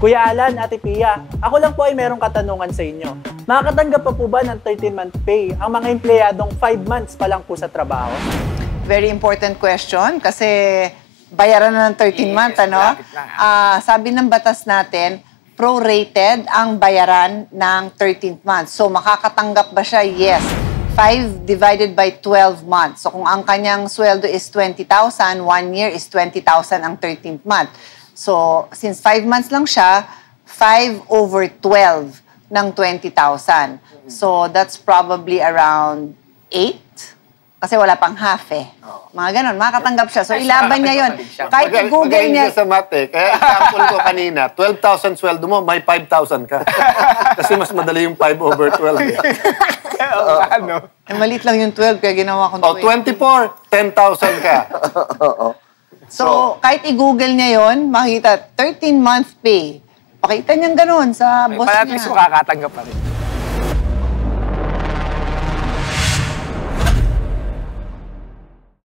Kuya Alan, Ate Pia, ako lang po ay merong katanungan sa inyo. Makakatanggap pa po ba ng 13-month pay ang mga empleyadong 5 months pa lang po sa trabaho? Very important question kasi bayaran na ng 13 months, ano? Sabi ng batas natin, prorated ang bayaran ng 13th month. So, makakatanggap ba siya? Yes. 5 divided by 12 months. So, kung ang kanyang sweldo is 20,000, 1 year is 20,000 ang 13th month. So, since 5 months lang siya, 5 over 12 ng 20,000. So, that's probably around 8. Kasi wala pang half eh. Mga ganon, makakatanggap siya. So, ilaban niya yun. Kahit i-google niya... sa math eh. Kaya example ko kanina, 12,000 sweldo mo, may 5,000 ka. Kasi mas madali yung 5 over 12 eh. Ano? Malit lang yung 12, kaya ginawa ko 24, 10,000 ka. So, kahit i-google niya yun, makita 13-month pay. Pakita niyang ganon sa boss At least niya. makakatanggap pa rin.